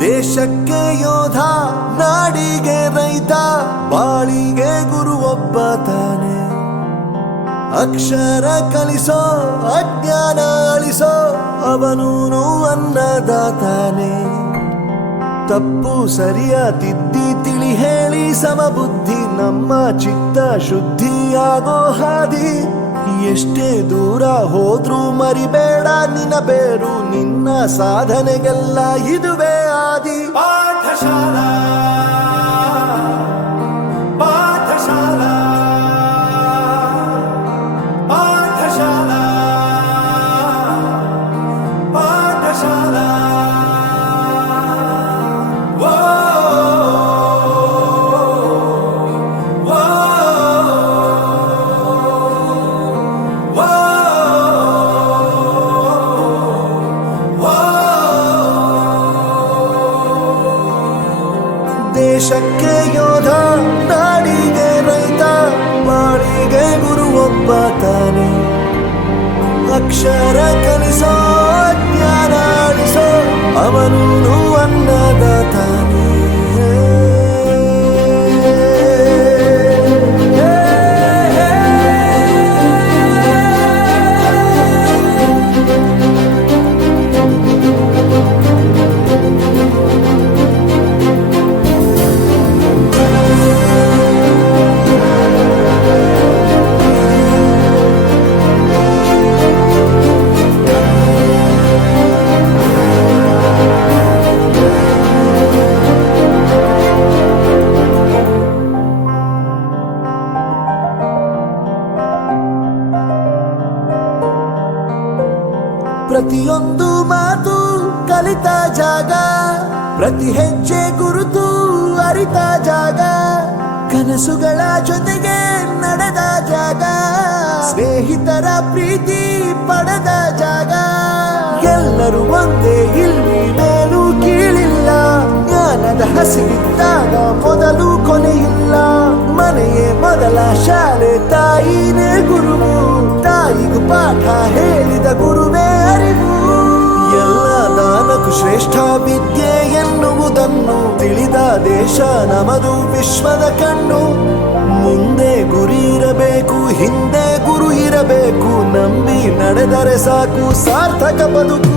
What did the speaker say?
ದೇಶಕ್ಕೆ ಯೋಧ, ನಾಡಿಗೆ ರೈತ, ಬಾಳಿಗೆ ಗುರು ಒಬ್ಬ ತಾನೆ. ಅಕ್ಷರ ಕಲಿಸೋ, ಅಜ್ಞಾನ ಅಳಿಸೋ, ಅವನೂನು ಅನ್ನದಾತಾನೆ. ತಪ್ಪು ಸರಿಯ ತಿದ್ದಿ ತಿಳಿ ಹೇಳಿ ಸಮಬುದ್ಧಿ ನಮ್ಮ ಚಿತ್ತ ಶುದ್ಧಿಯಾಗೋ ಹಾದಿ. ಎಷ್ಟೇ ದೂರ ಹೋದ್ರೂ ಮರಿಬೇಡ ನಿನ್ನ ಬೇರು, ನಿನ್ನ ಸಾಧನೆಗೆಲ್ಲ ಇದುವೇ ಆದಿ. ಪಾಠಶಾಲಾ ಪಾಠಶಾಲಾ ಪಾಠಶಾಲಾ ಪಾಠಶಾಲಾ. ದೇಶಕ್ಕೆ ಯೋಧ, ನಾಡಿಗೆ ರೈತ, ಬಾಳಿಗೆ ಗುರು ಒಬ್ಬ ತಾನೆ. ಅಕ್ಷರ ಕಲಿಸೋ, ಜ್ಞಾನ ಅಳಿಸೋ, ಅವನೂನು ಅನ್ನದಾತಾನೆ. ಪ್ರತಿಯೊಂದು ಮಾತು ಕಲಿತ ಜಾಗ, ಪ್ರತಿ ಹೆಜ್ಜೆ ಗುರುತು ಅರಿತ ಜಾಗ, ಕನಸುಗಳ ಜೊತೆಗೆ ನಡೆದ ಜಾಗ, ಸ್ನೇಹಿತರ ಪ್ರೀತಿ ಪಡೆದ ಜಾಗ. ಎಲ್ಲರೂ ಒಂದೇ, ಇಲ್ಲಿ ಮೇಲೂ ಕೀಳಿಲ್ಲ, ಜ್ಞಾನದ ಹಸಿವಿದ್ದಾಗ ಮೊದಲು ಕೊನೆಯಿಲ್ಲ. ಮನೆಯೇ ಮೊದಲ ಶಾಲೆ, ತಾಯಿನೇ ಗುರುವು, ತಾಯಿಗೂ ಪಾಠ ಹೇಳಿದ ಗುರುವೇ ಅರಿವು. ಎಲ್ಲ ದಾನಕ್ಕೂ ಶ್ರೇಷ್ಠ ವಿದ್ಯೆ ಎನ್ನುವುದನ್ನು ತಿಳಿದ ದೇಶ ನಮದು ವಿಶ್ವದ ಕಣ್ಣು. ಮುಂದೆ ಗುರಿ ಇರಬೇಕು, ಹಿಂದೆ ಗುರು ಇರಬೇಕು, ನಂಬಿ ನಡೆದರೆ ಸಾಕು ಸಾರ್ಥಕ ಬದುಕು.